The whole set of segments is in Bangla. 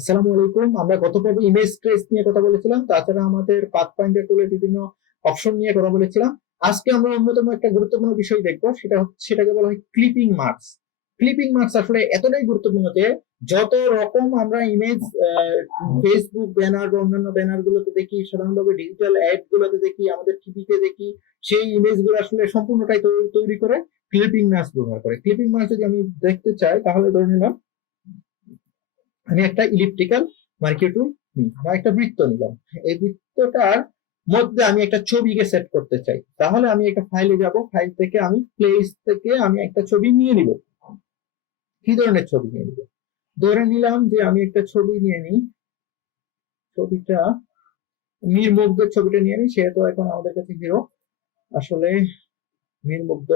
আসসালামু আলাইকুম। আমরা গত পর্বে ইমেজ ট্রেস নিয়ে কথা বলেছিলাম, তাছাড়া আমাদের পাথ পয়েন্টার টুলের বিভিন্ন অপশন নিয়ে কথা বলেছিলাম। আজকে আমরা অন্যতম একটা গুরুত্বপূর্ণ বিষয় দেখবো, সেটাকে বলা হয় ক্লিপিং মার্কস। ক্লিপিং মার্কস আসলে এতটাই গুরুত্বপূর্ণ যে যত রকম আমরা ইমেজ ফেসবুক ব্যানার বা অন্যান্য ব্যানার গুলোতে দেখি, সাধারণভাবে ডিজিটাল অ্যাড গুলোতে দেখি, আমাদের টিভিতে দেখি, সেই ইমেজ গুলো আসলে সম্পূর্ণটাই তৈরি করে ক্লিপিং মার্কস ব্যবহার করে। ক্লিপিং মার্কস যদি আমি দেখতে চাই, তাহলে ধরে নিলাম আমি একটা ইলিপ্টিক্যাল মার্কিউ টুল বা একটা বৃত্ত নিলাম। এই বৃত্তটার মধ্যে আমি একটা ছবিকে সেট করতে চাই, তাহলে আমি একটা ফাইলে যাব, ফাইল থেকে আমি প্লেস থেকে আমি একটা ছবি নিয়ে নিব। কি ধরনের ছবি নিয়ে নিব? ধরে নিলাম যে আমি একটা ছবি নিয়ে নিই, ছবিটা মীর মুগ্ধের ছবিটা নিয়ে নিই, সে তো এখন আমাদের কাছে হিরো। আসলে মীর মুগ্ধ,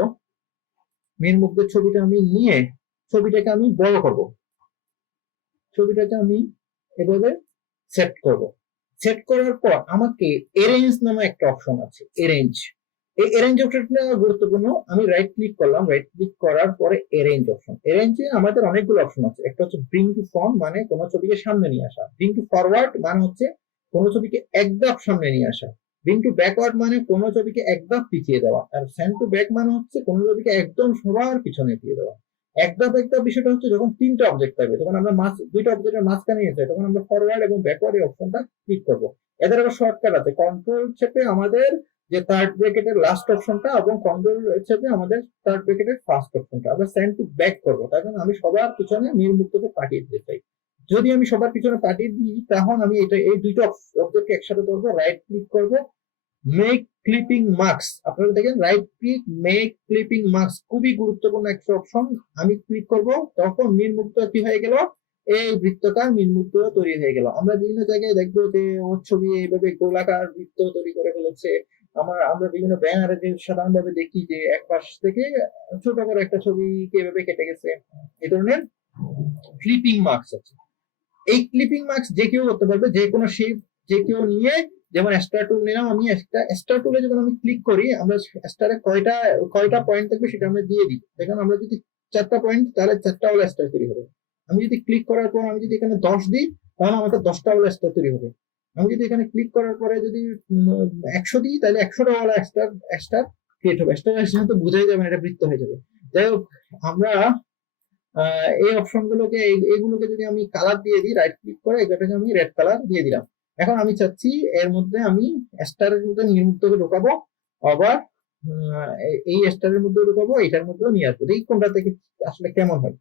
মীর মুগ্ধের ছবিটা আমি নিয়ে ছবিটাকে আমি বড় করব, ছবিটাকে আমি এভাবে সেট করব। সেট করার পর আমাকে এরেঞ্জ নামে একটা অপশন আছে, এরেঞ্জ। এই এরেঞ্জ অপশনটা গুরুত্বপূর্ণ। আমি রাইট ক্লিক করলাম, রাইট ক্লিক করার পরে এরেঞ্জ অপশন। এরেঞ্জে আমাদের অনেকগুলো অপশন আছে। একটা হচ্ছে ব্রিং টু ফ্রন্ট, মানে কোনো ছবিকে সামনে নিয়ে আসা। ব্রিং টু ফরওয়ার্ড মানে হচ্ছে কোনো ছবিকে এক ধাপ সামনে নিয়ে আসা। ব্রিং টু ব্যাকওয়ার্ড মানে কোনো ছবিকে এক ধাপ পিছিয়ে দেওয়া। আর সেন্ড টু ব্যাক মানে হচ্ছে কোনো ছবিকে একদম সবার পিছনে দিয়ে দেওয়া। এক ধাপ বিষয়টা হচ্ছে যখন তিনটা অবজেক্ট থাকবে, তখন আমরা দুইটা অবজেক্টের মাঝখানে নিয়ে যাই, তখন আমরা ফরওয়ার্ড এবং ব্যাকওয়ার্ড এই অপশনটা ক্লিক করবো। এদের আবার শর্টকাট আছে, কন্ট্রোল চেপে আমাদের যে থার্ড ব্র্যাকেটের লাস্ট অপশনটা এবং কন্ট্রোল চেপে আমাদের থার্ড ব্র্যাকেটের ফার্স্ট অপশনটা। আমরা সেন্ড টু ব্যাক করবো, তার কারণ আমি সবার পিছনে নির্মুক্তকে পাঠিয়ে দিতে চাই। যদি আমি সবার পিছনে পাঠিয়ে দিই, তখন আমি এই দুইটা অবজেক্টকে একসাথে ধরবো, রাইট ক্লিক করবো, মেক ক্লিপিং মার্কস। আপনারা দেখেন right click, make clipping marks, খুবই গুরুত্বপূর্ণ একটা অপশন। আমি ক্লিক করব, তখন নির্মুক্ত কি হয়ে গেল, এই বৃত্তকার নির্মুক্ত তৈরি হয়ে গেল। আমরা বিভিন্ন জায়গায় দেখবো যে ওর ছবি এইভাবে গোলাকার বৃত্ত তৈরি করে ফেলেছে। আমরা বিভিন্ন ব্যানারে যে সাধারণভাবে দেখি যে এক পাশ থেকে ছোট করে একটা ছবিকে এভাবে কেটে গেছে। এই ধরনের ক্লিপিং মার্কস আছে। এই ক্লিপিং মার্কস যে কেউ করতে পারবে, যে কোনো শেপ যে কেউ নিয়ে। যেমন স্টার টুল নিলাম, আমি একটা স্টার টুলে যখন আমি ক্লিক করি, আমরা স্টারে কয়টা কয়টা পয়েন্ট থাকবে সেটা আমরা দিয়ে দিই। দেখুন আমরা যদি 4টা পয়েন্ট, তাহলে 4টা হলো স্টার তৈরি হবে। আমি যদি ক্লিক করার পর আমি যদি এখানে 10 দিই, তাহলে আমাদের 10টা হলো স্টার তৈরি হবে। আমি যদি এখানে ক্লিক করার পরে যদি 100 দিই, তাহলে 100টা হলো স্টার স্টার ক্রিয়েট হবে। স্টার তো বোঝাই যাবে না, এটা বৃত্ত হয়ে যাবে। যাই হোক, আমরা এই অপশন গুলোকে, এইগুলোকে যদি আমি কালার দিয়ে দিই, রাইট ক্লিক করে এটাকে আমি রেড কালার দিয়ে দিলাম। এখন আমি চাচ্ছি এর মধ্যে আমি স্টারের মধ্যে নির্মুক্তকে ঢোকাবো, আবার এই স্টারের মধ্যে ঢোকাবো, এটার মধ্যেও নিয়ে আসবো, এই কোনটা থেকে আসলে কেমন হয়।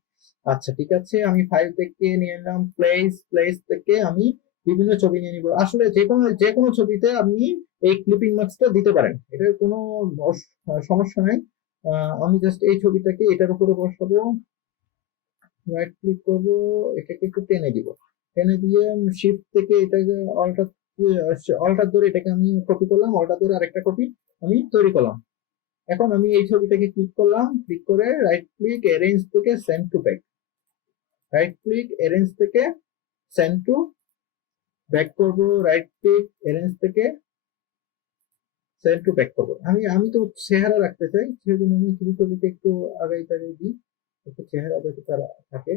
আচ্ছা ঠিক আছে, আমি ফাইল থেকে নিয়ে নিলাম, প্লেস থেকে আমি বিভিন্ন ছবি নিয়ে নিব। আসলে যে কোনো ছবিতে আপনি এই ক্লিপিং মার্কসটা দিতে পারেন, এটার কোনো সমস্যা নাই। আমি জাস্ট এই ছবিটাকে এটার উপরে বসাবো, রাইট ক্লিক করব, এটাকে একটু টেনে দিব, টেনে দিয়ে শিফট থেকে এটাকে অল্টার অল্টার ধরে এটাকে আমি কপি করলাম, অল্টার ধরে আরেকটা কপি আমি তৈরি করলাম। এখন আমি এই ছবিটাকে ক্লিক করলাম, ক্লিক করে রাইট ক্লিক অ্যারেঞ্জ থেকে send to back, right click arrange থেকে সেন্ড টু ব্যাক করব, রাইট ক্লিক অ্যারেঞ্জ থেকে সেন্ড টু ব্যাক করব। আমি তো চেহারা রাখতে চাই, সেজন্য আমি কিছু ছবিকে একটু আগাই টাগাই দিই, একটু চেহারা যাতে তারা থাকে।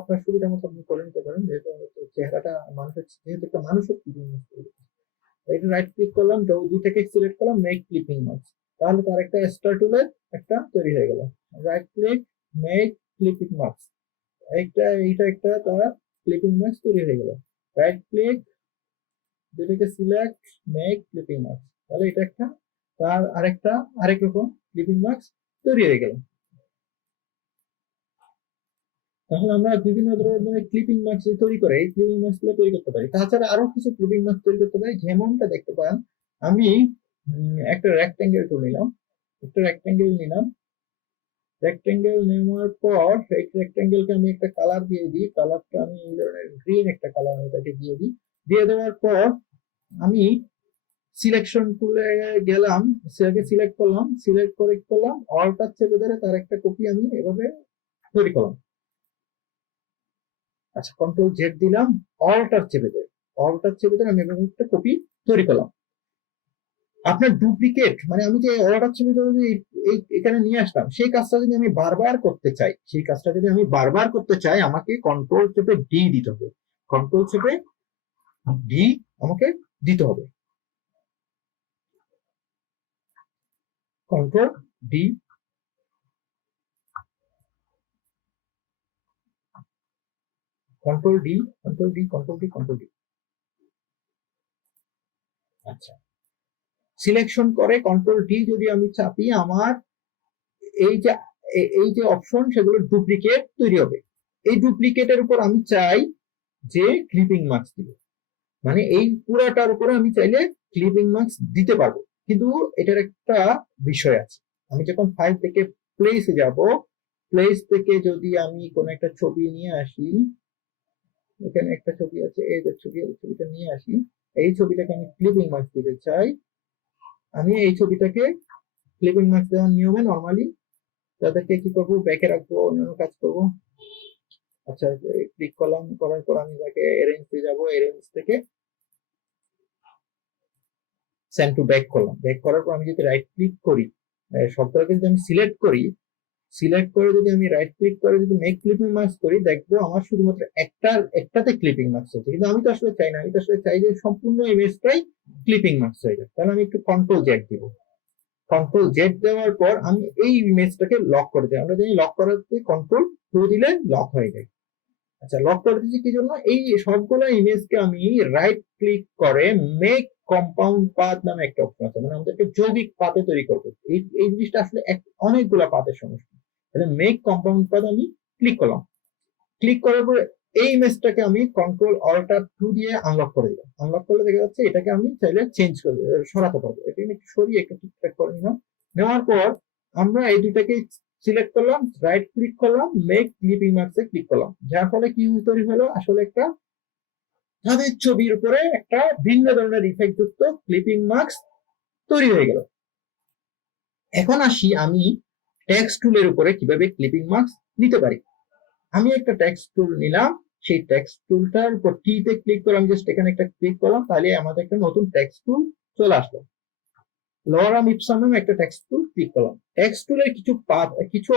আপনার সুবিধা মতো আপনি করে নিতে পারেন, যেহেতু চেহারাটা মানুষের, যেহেতু একটা মানুষের এটা রাইট ক্লিক করলাম, দুইটাকে সিলেক্ট করলাম, মেক ক্লিপিং মার্কস, তাহলে তার একটা স্টার টুলের একটা তৈরি হয়ে গেল। Right click, make clipping marks, এইটা একটা তার ক্লিপিং মার্কস তৈরি হয়ে গেল। রাইট ক্লিক, দুইটাকে সিলেক্ট, মেক ক্লিপিং মার্কস, তাহলে এটা একটা তার আরেক রকম ক্লিপিং মার্কস তৈরি হয়ে গেল। তাহলে আমরা বিভিন্ন ধরনের ক্লিপিং মার্কস তৈরি করে এই ক্লিপিং মার্কস গুলো তৈরি করতে পারি। তাছাড়া আরো কিছু ক্লিপিং মার্কস তৈরি করতে পারি, যেমনটা দেখতে পান আমি একটা রেক্টেঙ্গেল টুল নিলাম, একটা রেক্টেঙ্গেল নিলাম। রেক্টেঙ্গেল নেওয়ার পর এই রেক্টেঙ্গেলকে আমি একটা কালার দিয়ে দিই, কালারটা আমি এই ধরনের গ্রিন একটা কালার এটাকে দিয়ে দিই। দিয়ে দেওয়ার পর আমি সিলেকশন টুলে গেলাম, সেটাকে সিলেক্ট করলাম, সিলেক্ট করে করলাম অল্টার চেপে ধরে তার একটা কপি আমি এভাবে তৈরি করলাম। আচ্ছা, কন্ট্রোল জেড দিলাম, অল্টার চেপে ধরে আমি এভাবে একটা কপি তৈরি করলাম। আপনার ডুপ্লিকেট মানে আমি যে অর্ডার ছবিটা যদি এখানে নিয়ে আসলাম, সেই কাজটা যদি আমি বারবার করতে চাই, আমাকে কন্ট্রোল চেপে ডি দিতে হবে। কন্ট্রোল চেপে ডি আমাকে দিতে হবে। Control D, control D, control D, control D, control D. আচ্ছা, সিলেকশন করে কন্ট্রোল ডি যদি আমি চাপি, আমার এই যে অপশন সেগুলো ডুপ্লিকেট তৈরি হবে। এই ডুপ্লিকেটের উপর আমি চাই যে ক্লিপিং মার্কস দিব, মানে এই পুরাটার উপরে আমি চাইলে ক্লিপিং মার্কস দিতে পারবো। কিন্তু এটার একটা বিষয় আছে, আমি যখন ফাইল থেকে প্লেসে যাব, প্লেস থেকে যদি আমি কোন একটা ছবি নিয়ে আসি, এখানে একটা ছবি আছে, এই যে ছবিটা নিয়ে আসি, এই ছবিটাকে আমি ক্লিপিং মার্কস দিতে চাই। আমি এই ছবিটাকে ক্লিপিং মার্কস দেওয়ার নিয়মে নর্মালি তাদেরকে কি করবো, ব্যাকে রাখবো, অন্যান্য কাজ করবো। আচ্ছা, ক্লিক করলাম, করার পর আমি তাকে অ্যারেঞ্জে যাব, অ্যারেঞ্জ থেকে সেন্ড টু ব্যাক করলাম। ব্যাক করার পর আমি যদি রাইট ক্লিক করি, সবটাকে যদি আমি সিলেক্ট করি, সিলেক্ট করে যদি আমি রাইট ক্লিক করে যদি মেক ক্লিপিং মার্কস করি, দেখবো আমার শুধুমাত্র একটাতে ক্লিপিং মার্কস হচ্ছে। কিন্তু আমি তো আসলে চাই না, আমি তো আসলে চাই যে সম্পূর্ণ ইমেজটাই ক্লিপিং মার্কস হয়ে যায়। তাহলে আমি একটু কন্ট্রোল জেড দিব। কন্ট্রোল জেড দেওয়ার পর আমি এই ইমেজটাকে লক করে দিই। আমরা জানি লক করাতে কন্ট্রোল টু দিলে লক হয়ে যায়। আচ্ছা, লক করে দিচ্ছি কি জন্য, এই সবগুলো ইমেজকে আমি রাইট ক্লিক করে মেক কম্পাউন্ড পাথ নামে একটা অপশন আছে, মানে আমাদেরকে যৌগিক পাথে তৈরি করবো। এই জিনিসটা আসলে অনেকগুলো পাথের সমস্যা। তাহলে মেক কম্পাউন্ড পাথ আমি ক্লিক করলাম। ক্লিক করার পরে এই ইমেজটাকে আমি কন্ট্রোল অল্টার টু দিয়ে আনলক করে দিলাম। আনলক করলে দেখা যাচ্ছে এটাকে আমি চাইলে চেঞ্জ করে সরাতে পারবো। এটাকে একটু সরিয়ে একটু ঠিকঠাক করে নিলাম। নেওয়ার পর আমরা এই দুটাকে সিলেক্ট করলাম, রাইট ক্লিক করলাম, মেক ক্লিপিং মার্কসে ক্লিক করলাম। যার ফলে কি তৈরি হলো, আসলে একটা তাদের ছবির উপরে একটা ভিন্ন ধরনের ইফেক্ট যুক্ত ক্লিপিং মার্কস তৈরি হয়ে গেল। এখন আসি আমি টেক্সট টুলের উপরে কিভাবে ক্লিপিং মার্কস নিতে পারি। আমি একটা টেক্সট টুল নিলাম, সেই টেক্সট টুলটার উপর টি তে ক্লিক করে আমি জাস্ট এখানে একটা ক্লিক করলাম, তাহলে আমাদের একটা নতুন টেক্সট টুল চলে আসলো। লরাম ইপসাম নামে একটা টেক্সট টুল ক্লিক করলাম। টেক্সট টুলের কিছু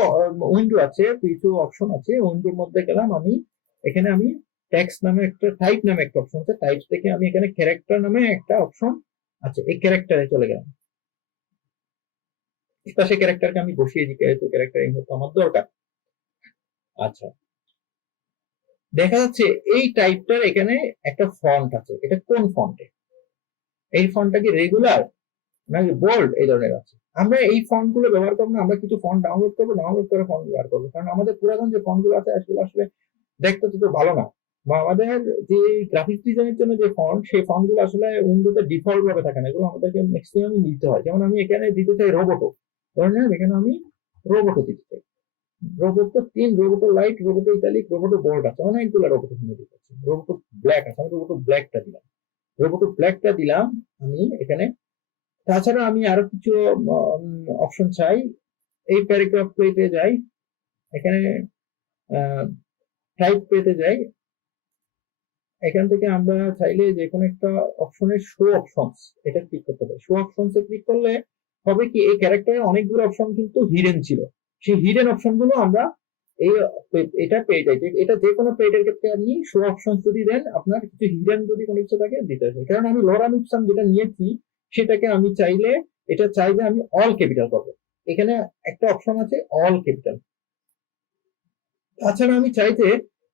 উইন্ডো আছে, কিছু অপশন আছে। উইন্ডোর মধ্যে গেলাম আমি, এখানে আমি টেক্সট নামে একটা টাইপ নামে একটা অপশন আছে, টাইপ থেকে আমি এখানে ক্যারেক্টার নামে একটা অপশন আছে, এই ক্যারেক্টারে চলে গেলাম। পাশে ক্যারেক্টারকে আমি বসিয়ে দিই, তো ক্যারেক্টার এই মুহূর্তে আমার দরকার। আচ্ছা, দেখা যাচ্ছে এই টাইপটার এখানে একটা ফন্ট আছে। এটা কোন ফন্টে? এই ফন্টটা কি রেগুলার নাকি বোল্ড এই ধরনের আছে? আমরা এই ফন্ট গুলো ব্যবহার করবো না, আমরা কিছু ফন্ট ডাউনলোড করবো, ডাউনলোড করে ফন্ট ব্যবহার করবো। কারণ আমাদের পুরাতন যে ফন্ট গুলো আছে আসলে আসলে দেখতে তো ভালো না, বা আমাদের যে গ্রাফিক্স ডিজাইনের জন্য যে ফন্ট, সেই ফন্ট গুলো আসলে উইন্ডোতে ডিফল্ট ভাবে থাকে না, এগুলো আমাদেরকে ম্যাক্সিমাম নিতে হয়। যেমন আমি এখানে দিতে চাই রোবোটো, ধরেন এখানে আমি রোবোটো দিতে চাই। Roboto 3, Roboto light, Roboto italic, Roboto bold আছে, অনেকগুলো রোবোটো দিতে আছে। রোবোটো ব্ল্যাক আছে, আমি রোবোটো ব্ল্যাকটা দিলাম। রোবোটো ব্ল্যাকটা দিলাম আমি এখানে। তাছাড়া আমি আরো কিছু অপশন চাই। এই প্যারাগ্রাফ পেতে যাই, এখানে টাইপ পেতে যাই। এখান থেকে আমরা চাইলে যে কোনো একটা অপশনের শো অপশনস এটা ক্লিক করতে পারি। শো অপশনস এ ক্লিক করলে হবে কি, এই ক্যারেক্টারে অনেকগুলো অপশন কিন্তু হিডেন ছিল, সেই হিডেন অপশন গুলো আমরা এই এটা পেয়ে যাই। এটা যে কোনো পেজের ক্ষেত্রে আপনি শো অপশন যদি দেন, আপনার কিছু হিডেন যদি কোনো কিছু থাকে দিতে হবে। কারণ আমি লরাম ইপসাম যেটা নিয়েছি সেটাকে আমি চাইলে, এটা চাই যে আমি অল ক্যাপিটাল করবো, এখানে একটা অপশন আছে অল ক্যাপিটাল। তাছাড়া আমি চাই যে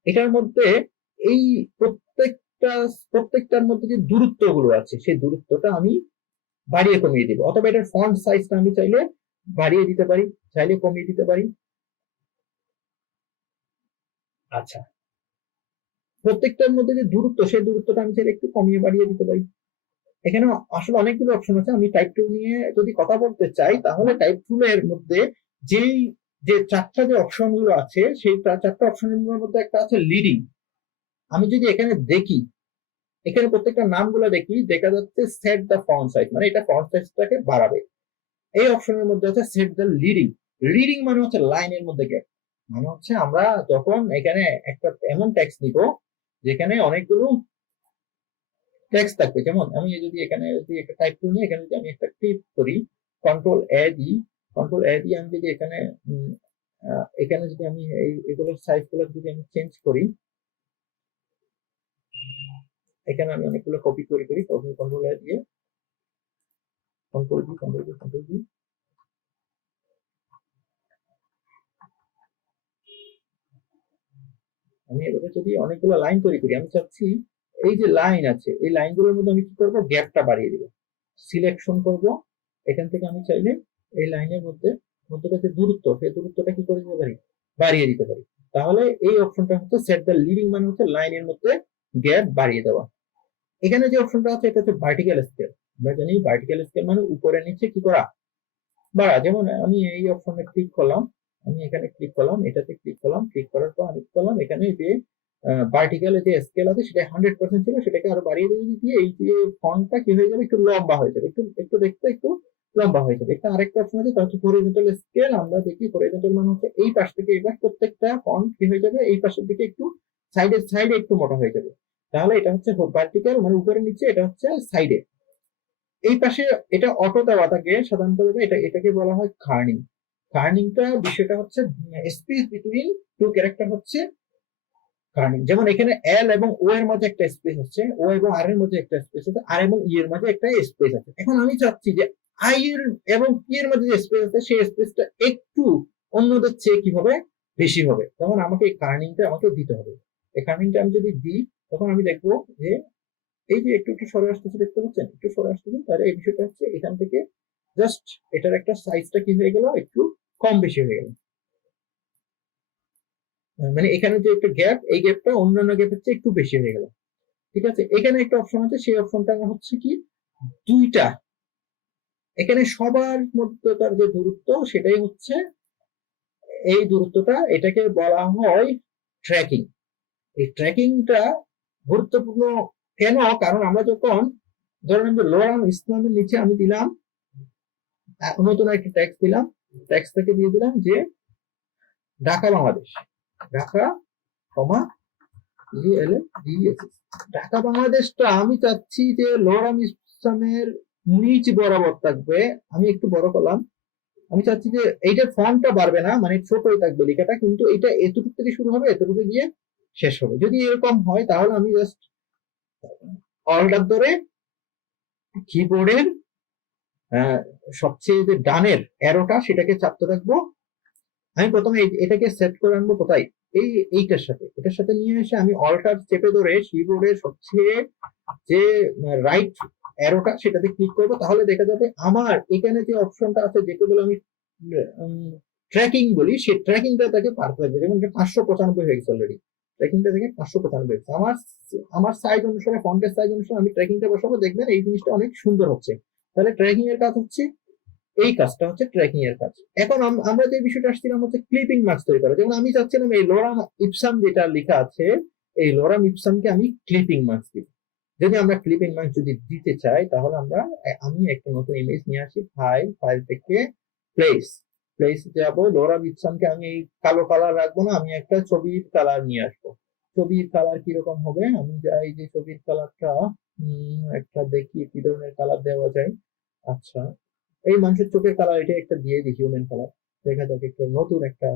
এটার মধ্যে এই প্রত্যেকটার মধ্যে যে দূরত্ব গুলো আছে, সেই দূরত্বটা আমি বাড়িয়ে কমিয়ে দিব, অথবা এটার ফন্ট সাইজটা আমি চাইলে বাড়িয়ে দিতে পারি, চাইলে কমিয়ে দিতে পারি। আচ্ছা, প্রত্যেকটার মধ্যে যে দূরত্ব, সেই দূরত্বটা আমি চাইলে একটু কমিয়ে বাড়িয়ে দিতে পারি। এখানে আসলে অনেকগুলো অপশন আছে। আমি টাইপ টুল নিয়ে যদি কথা বলতে চাই, তাহলে টাইপ টুলের মধ্যে যেই যে চারটা যে অপশন গুলো আছে, সেই চারটা অপশনের মধ্যে একটা আছে লিডিং। আমি যদি এখানে দেখি, এখানে প্রত্যেকটা নামগুলো দেখি, দেখা যাচ্ছে সেট দ্য ফন্ট সাইজ, মানে এটা ফন্ট সাইজটাকে বাড়াবে। এই অপশনের মধ্যে আছে সেট দ্য লিডিং। লিডিং মানে হচ্ছে লাইনের মধ্যে গ্যাপ, মানে হচ্ছে আমরা যখন এখানে একটা এমন টেক্সট নিব যেখানে অনেকগুলো টেক্সট থাকবে। যেমন আমি যদি এখানে যদি একটা টাইপ করি, এখানে যদি আমি একটা ক্লিক করি, কন্ট্রোল এ দিই, আমি যদি এখানে এখানে যদি আমি এগুলোর সাইজ গুলো যদি আমি চেঞ্জ করি, এখানে আমি অনেকগুলো কপি করি কন্ট্রোল এ দিয়ে কন্ট্রোল ভি আমি এভাবে যদি অনেকগুলো লাইন তৈরি করি, আমি চাচ্ছি এই যে লাইন আছে এই লাইনগুলোর মধ্যে আমি কি করবো, গ্যাপটা বাড়িয়ে দিব, সিলেকশন করব, এখান থেকে আমি চাইলে এই লাইনের মধ্যে যে দূরত্ব, সেই দূরত্বটা কি করে দিতে পারি, বাড়িয়ে দিতে পারি। তাহলে এই অপশনটা হচ্ছে সেট দ্য লিভিং, মানে হচ্ছে লাইনের মধ্যে গ্যাপ বাড়িয়ে দেওয়া। এখানে যে অপশনটা আছে এটা হচ্ছে ভার্টিক্যাল স্কেল। আমরা জানি ভার্টিক্যাল স্কেল মানে উপরে নিচে কি করা, বাড়া। যেমন আমি এই অপশনে ক্লিক করলাম, আমি এখানে ক্লিক করলাম, এটাতে ক্লিক করলাম, ক্লিক করার পর আমি করলাম এখানে যে ভার্টিক্যাল যে স্কেল আছে সেটা 100% ছিল, সেটাকে আরো বাড়িয়ে দিয়ে এই যে ফন্টটা কি হয়ে যাবে, একটু লম্বা হয়ে যাবে, একটু দেখতে একটু লম্বা হয়ে যাবে। একটা আরেকটা অপশন আছে, তার হচ্ছে হরিজন্টাল স্কেল। আমরা দেখি হরিজন্টাল মানে হচ্ছে এই পাশ থেকে এই পাশ প্রত্যেকটা ফন্ট কি হয়ে যাবে, এই পাশের দিকে একটু সাইডে একটু মোটা হয়ে যাবে। তাহলে এটা হচ্ছে ভার্টিক্যাল মানে উপরে নিচে, এটা হচ্ছে সাইডে। এই পাশে এটা অটো দেওয়া থাকে সাধারণত, এটাকে বলা হয় কার্নিং। কার্নিংটা বিষয়টা হচ্ছে স্পেস বিটুইন টু ক্যারেক্টার হচ্ছে কার্নিং। যেমন এখানে এল এবং ও এর মধ্যে একটা স্পেস আছে, ও এবং আর এর মধ্যে একটা স্পেস আছে, আর এবং ই এর মধ্যে একটা স্পেস আছে। এখন আমি চাচ্ছি যে আই এর এবং পি এর মধ্যে যে স্পেস আছে সেই স্পেসটা একটু অন্যদের চেয়ে কি হবে, বেশি হবে। তখন আমাকে এই কার্নিংটা আমাকে দিতে হবে। এই কার্নিংটা আমি যদি দিই, তখন আমি দেখবো যে এই যে একটু একটু সরে আসতেছে, দেখতে পাচ্ছেন একটু সরে আসতেছে, তাহলে এই বিষয়টা হচ্ছে এখান থেকে জাস্ট এটার একটা সাইজটা কি হয়ে গেল, একটু কম বেশি হয়ে গেল। মানে এখানে যে একটা গ্যাপ, এই গ্যাপটা অন্যান্য গ্যাপের চেয়ে একটু বেশি হয়ে গেল। ঠিক আছে, এখানে একটা অপশন আছে, সেই অপশনটা হচ্ছে কি দুইটা, এখানে সবার মধ্যকার যে দূরত্ব সেটাই হচ্ছে এই দূরত্বটা, এটাকে বলা হয় ট্র্যাকিং। এই ট্র্যাকিংটা গুরুত্বপূর্ণ কেন, কারণ আমরা যখন ধরেন যে লোরাম ইসলামের নিচে আমি দিলাম নতুন একটা ট্যাক্স দিলাম, ট্যাক্স থেকে দিয়ে দিলাম যে ঢাকা বাংলাদেশ, ঢাকা কমা ঢাকা বাংলাদেশটা আমি চাচ্ছি যে লোরাম ইসলামের নিচ বরাবর থাকবে। আমি একটু বড় করলাম, আমি চাচ্ছি যে এইটার ফন্টটা বাড়বে না, মানে ছোটই থাকবে লেখাটা, কিন্তু এটা এতটুকু থেকে শুরু হবে, এতটুকু গিয়ে শেষ হবে। যদি এরকম হয় তাহলে আমি জাস্ট অল্টার ধরে কিবোর্ডের সবচেয়ে যে ডানের অ্যারোটা সেটাকে চাপতে থাকবো। আমি প্রথমে এটাকে সেট করে আনবো কোথায়, এইটার সাথে, এটার সাথে নিয়ে এসে আমি অল্টার চেপে ধরে কিবোর্ডের সবচেয়ে যে রাইট অ্যারোটা সেটাতে ক্লিক করবো। তাহলে দেখা যাবে আমার এখানে যে অপশনটা আছে, যেটা বলে আমি ট্র্যাকিং বলি, সেই ট্র্যাকিংটা তাকে পার থাকবে। যেমন 595 হয়ে গেছে অলরেডি, ট্র্যাকিংটা থেকে 595 আমার সাইজ অনুসারে, ফন্টের সাইজ অনুসারে আমি ট্র্যাকিংটা বসাবো, দেখবেন এই জিনিসটা অনেক সুন্দর হচ্ছে। তাহলে ট্র্যাকিং এর কাজ হচ্ছে, এই কাজটা হচ্ছে ট্র্যাকিং এর কাজ। এখন আমরা যে বিষয়টা আসছিলাম হচ্ছে ক্লিপিং মার্কস তৈরি করা। যেমন আমি চাচ্ছিলাম এই লোরাম ইপসাম যেটা লেখা আছে, এই লোরাম ইপসামকে আমি ক্লিপিং মার্কস দিব। যদি আমরা ক্লিপিং মার্কস যদি দিতে চাই, তাহলে আমি একটা নতুন ইমেজ নিয়ে আসি, ফাইল থেকে প্লেস যাবো, লোরাম ইপসামকে আমি এই কালো কালার রাখবো না, আমি একটা ছবির কালার নিয়ে আসবো। ছবির কালার কিরকম হবে, আমি যাই যে ছবির কালারটা একটা দেখি কি ধরনের কালার দেওয়া যায়। আচ্ছা, এই মানুষের চোখের কালার এটা একটা দিয়ে দিই, হিউম্যান কালার, দেখা যাক একটা নতুন একটা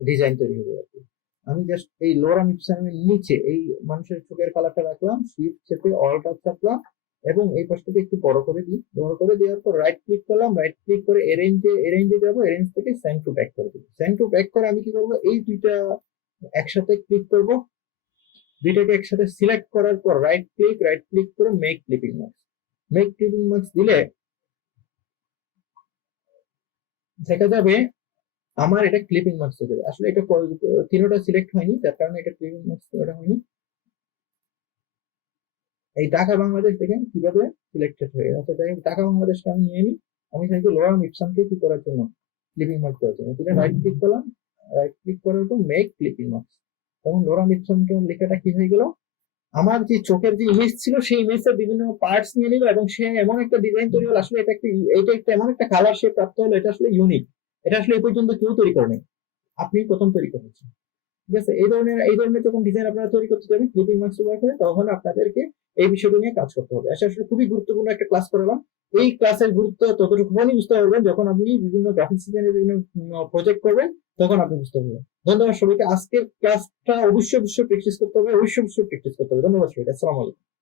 ডিজাইন তৈরি হবে আর কি। আমি জাস্ট এই লোরাম ইপসামের নিচে এই মানুষের চোখের কালারটা রাখলাম, শিফট চেপে অল্টার চাপলাম এবং এই পাশটাকে একটু বড় করে দিই। বড় করে দেওয়ার পর রাইট ক্লিক করলাম, রাইট ক্লিক করে এরেঞ্জে যাবো, এরেঞ্জ থেকে সেন্ড টু ব্যাক করে দিই। সেন্ড টু ব্যাক করে আমি কি করবো, এই দুইটা একসাথে ক্লিক করব, দুইটাকে একসাথে সিলেক্ট করার পর রাইট ক্লিক করে মেক ক্লিপিং মার্কস দিলে দেখা যাবে আমার এটা ক্লিপিং মার্কস হয়ে যাবে। আসলে এটা তিনটা সিলেক্ট হয়নি, তার কারণে এটা ক্লিপিং মার্কস তিনটা হয়নি। এই ঢাকা বাংলাদেশ দেখেন কিভাবে সিলেক্টেড হয়ে গেছে। যাই হোক, ঢাকা বাংলাদেশটা আমি নিয়ে নিই। আমি চাইছি লোরাম ইপসামকে কি করার জন্য, ক্লিপিং মার্কস দেওয়ার জন্য। এটা রাইট ক্লিক করলাম, রাইট ক্লিক করার পর মেক ক্লিপিং মার্কস। তখন লোরাম ইপসামটা লেখাটা কি হয়ে গেল, আমার যে চোখের যে ইমেজ ছিল সেই ইমেজের বিভিন্ন পার্টস নিয়ে নিল এবং সে এমন একটা ডিজাইন তৈরি হলো। আসলে এটা একটা এমন একটা কালার সে প্রাপ্ত হলো, এটা আসলে ইউনিক। এটা আসলে এই পর্যন্ত কেউ তৈরি করেনি, আপনি প্রথম তৈরি করেছেন। ঠিক আছে? এই ধরনের যখন ডিজাইন আপনারা তৈরি করতে যাবেন ক্লিপিং মার্কস ব্যবহার করে, তখন আপনাদেরকে এই বিষয়টা নিয়ে কাজ করতে হবে। আসলে খুবই গুরুত্বপূর্ণ একটা ক্লাস করালাম। এই ক্লাসের গুরুত্ব ততটুকুনি বুঝতে পারবেন যখন আপনি বিভিন্ন গ্রাফিক্স ডিজাইনের বিভিন্ন প্রজেক্ট করবেন, তখন আপনি বুঝতে পারবেন। ধন্যবাদ সবাইকে। আজকের ক্লাসটা অবশ্যই প্র্যাকটিস করতে হবে, অবশ্যই প্র্যাকটিস করতে হবে। ধন্যবাদ সবাইকে। আসসালামু আলাইকুম।